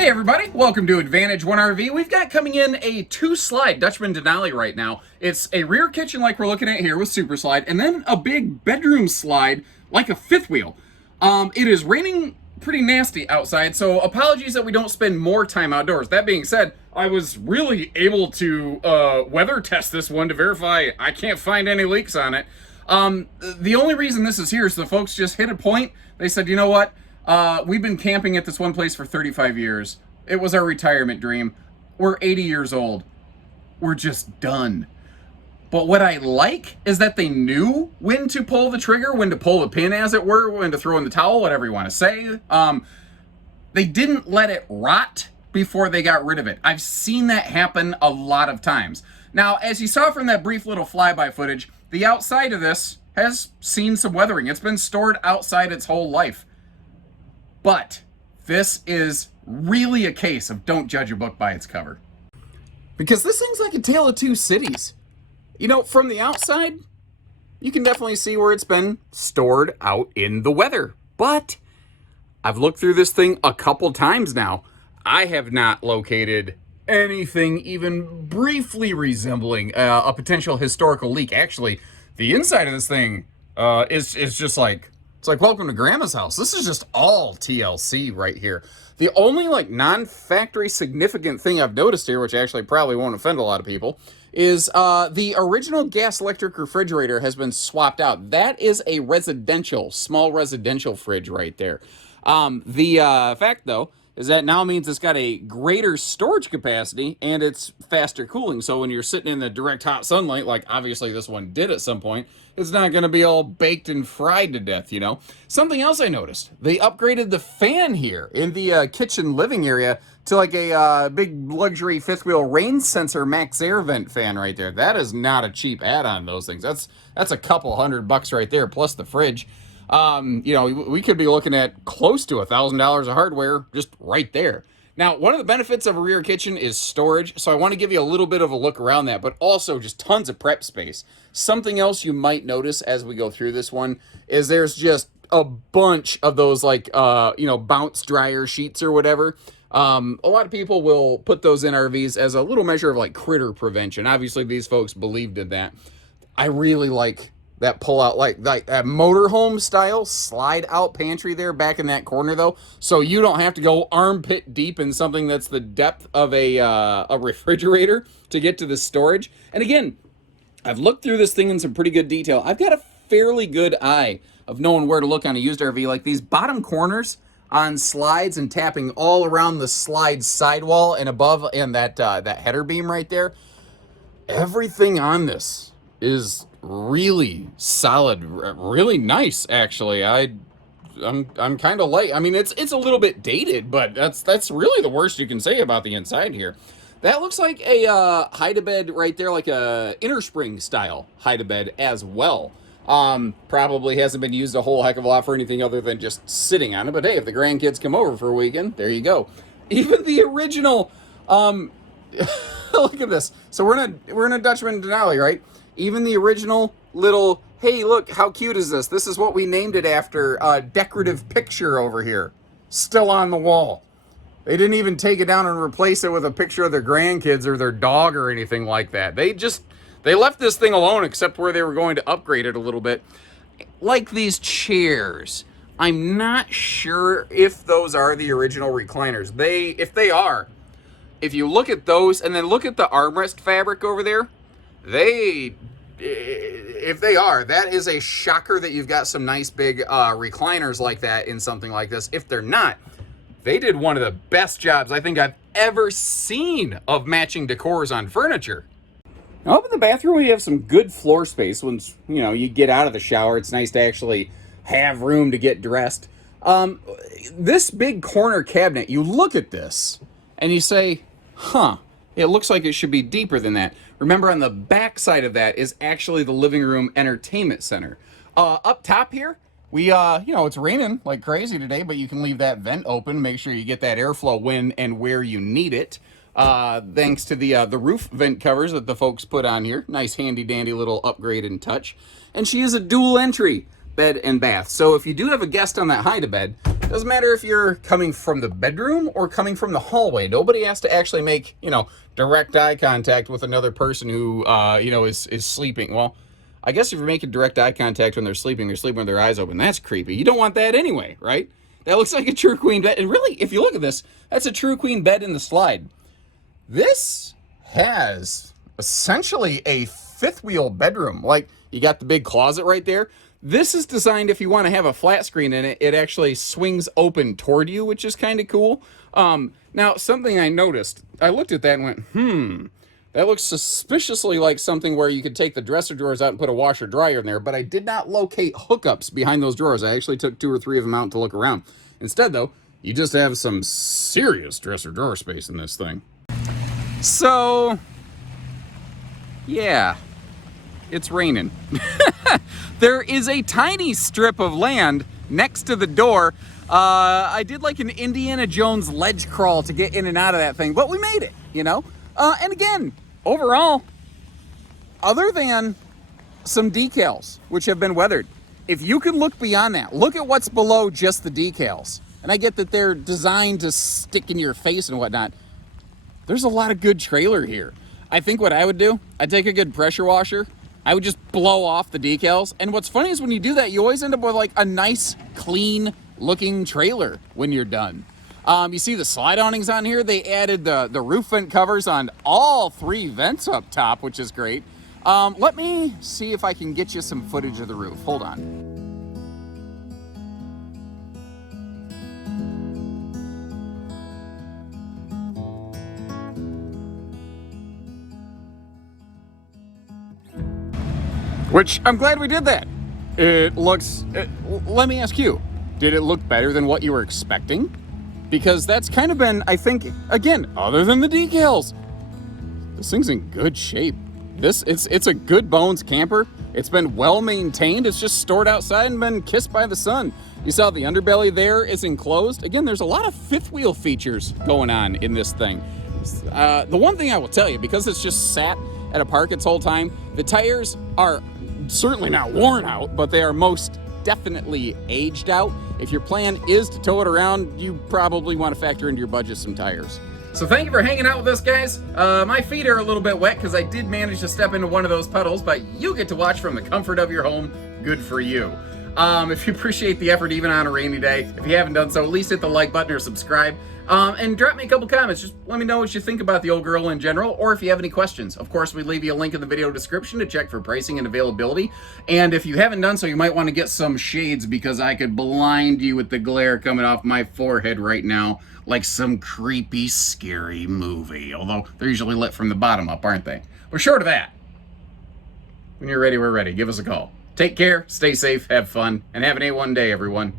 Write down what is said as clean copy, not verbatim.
Hey everybody, welcome to Advantage 1 RV. We've got coming in a 2-slide Dutchmen Denali right now. It's a rear kitchen like we're looking at here with super slide, and then a big bedroom slide like a fifth wheel. It is raining pretty nasty outside, so apologies that we don't spend more time outdoors. That being said, I was really able to weather test this one to verify I can't find any leaks on it. The only reason this is here is the folks just hit a point. They said, you know what? We've been camping at this one place for 35 years. It was our retirement dream. We're 80 years old. We're just done. But what I like is that they knew when to pull the trigger, when to pull the pin, as it were, when to throw in the towel, whatever you want to say. They didn't let it rot before they got rid of it. I've seen that happen a lot of times. Now, as you saw from that brief little flyby footage, the outside of this has seen some weathering. It's been stored outside its whole life. But this is really a case of don't judge a book by its cover. Because this thing's like a tale of two cities. You know, from the outside, you can definitely see where it's been stored out in the weather. But I've looked through this thing a couple times now. I have not located anything even briefly resembling a potential historical leak. Actually, the inside of this thing is just like... It's like, welcome to Grandma's house. This is just all TLC right here. The only like non-factory significant thing I've noticed here, which actually probably won't offend a lot of people, is the original gas electric refrigerator has been swapped out. That is a small residential fridge right there. The fact though, is that now means it's got a greater storage capacity and it's faster cooling. So when you're sitting in the direct hot sunlight, like obviously this one did at some point, it's not going to be all baked and fried to death, you know. Something else I noticed, they upgraded the fan here in the kitchen living area to like a big luxury fifth wheel rain sensor max air vent fan right there. That is not a cheap add-on, those things. That's a couple $100 right there, plus the fridge. You know, we could be looking at close to $1,000 of hardware just right there. Now, one of the benefits of a rear kitchen is storage, so I want to give you a little bit of a look around that, but also just tons of prep space. Something else you might notice as we go through this one is there's just a bunch of those like, you know, bounce dryer sheets or whatever. A lot of people will put those in RVs as a little measure of like critter prevention. Obviously, these folks believed in that. I really like that pull out, like that motorhome style slide out pantry there back in that corner though. So you don't have to go armpit deep in something that's the depth of a refrigerator to get to the storage. And again, I've looked through this thing in some pretty good detail. I've got a fairly good eye of knowing where to look on a used RV. Like these bottom corners on slides and tapping all around the slide sidewall and above and that header beam right there. Everything on this is really solid, really nice actually. I'm kind of late. I mean, it's a little bit dated, but that's really the worst you can say about the inside here. That looks like a hide-a-bed right there, like a inner spring style hide-a-bed as well. Probably hasn't been used a whole heck of a lot for anything other than just sitting on it, but hey, if the grandkids come over for a weekend, there you go. Even the original look at this. So we're in a Dutchmen Denali, right? Even the original little, hey, look, how cute is this? This is what we named it after, decorative picture over here. Still on the wall. They didn't even take it down and replace it with a picture of their grandkids or their dog or anything like that. They left this thing alone except where they were going to upgrade it a little bit. Like these chairs. I'm not sure if those are the original recliners. If they are, if you look at those and then look at the armrest fabric over there, if they are, that is a shocker that you've got some nice big recliners like that in something like this. If they're not, they did one of the best jobs I think I've ever seen of matching decors on furniture. Now, up in the bathroom, we have some good floor space. Once, you know, you get out of the shower, it's nice to actually have room to get dressed. This big corner cabinet, you look at this and you say, huh, it looks like it should be deeper than that. Remember, on the back side of that is actually the living room entertainment center. Up top here, we, you know, it's raining like crazy today, but you can leave that vent open. Make sure you get that airflow when and where you need it. Thanks to the roof vent covers that the folks put on here. Nice handy dandy little upgrade and touch. And she is a dual entry bed and bath. So if you do have a guest on that hide-a-bed, Doesn't matter if you're coming from the bedroom or coming from the hallway. Nobody has to actually make, direct eye contact with another person who, is sleeping. Well, I guess if you're making direct eye contact when they're sleeping with their eyes open. That's creepy. You don't want that anyway, right? That looks like a true queen bed. And really, if you look at this, that's a true queen bed in the slide. This has essentially a fifth wheel bedroom. Like, you got the big closet right there. This is designed if you want to have a flat screen in it. It actually swings open toward you, which is kind of cool. Now, something I noticed, I looked at that and went, that looks suspiciously like something where you could take the dresser drawers out and put a washer dryer in there, but I did not locate hookups behind those drawers. I actually took 2 or 3 of them out to look around. Instead, though, you just have some serious dresser drawer space in this thing. So, yeah, it's raining. There is a tiny strip of land next to the door. I did like an Indiana Jones ledge crawl to get in and out of that thing, but we made it, And again, overall, other than some decals, which have been weathered, if you can look beyond that, look at what's below just the decals. And I get that they're designed to stick in your face and whatnot. There's a lot of good trailer here. I think what I would do, I'd take a good pressure washer. I would just blow off the decals. And what's funny is when you do that, you always end up with like a nice, clean looking trailer when you're done. You see the slide awnings on here. They added the roof vent covers on all 3 vents up top, which is great. Let me see if I can get you some footage of the roof. Hold on. Which, I'm glad we did that. Let me ask you, did it look better than what you were expecting? Because that's kind of been, I think, again, other than the decals, this thing's in good shape. It's a good bones camper. It's been well maintained. It's just stored outside and been kissed by the sun. You saw the underbelly there is enclosed. Again, there's a lot of fifth wheel features going on in this thing. The one thing I will tell you, because it's just sat at a park its whole time, the tires are certainly not worn out, but they are most definitely aged out. If your plan is to tow it around, you probably want to factor into your budget some tires. So thank you for hanging out with us, guys. My feet are a little bit wet because I did manage to step into one of those puddles, but you get to watch from the comfort of your home. Good for you. If you appreciate the effort even on a rainy day, if you haven't done so, at least hit the like button or subscribe. And drop me a couple comments. Just let me know what you think about the old girl in general, or if you have any questions. Of course, we leave you a link in the video description to check for pricing and availability. And if you haven't done so, you might want to get some shades, because I could blind you with the glare coming off my forehead right now like some creepy, scary movie. Although they're usually lit from the bottom up, aren't they? But short of that, when you're ready, we're ready. Give us a call. Take care, stay safe, have fun, and have an A1 day, everyone.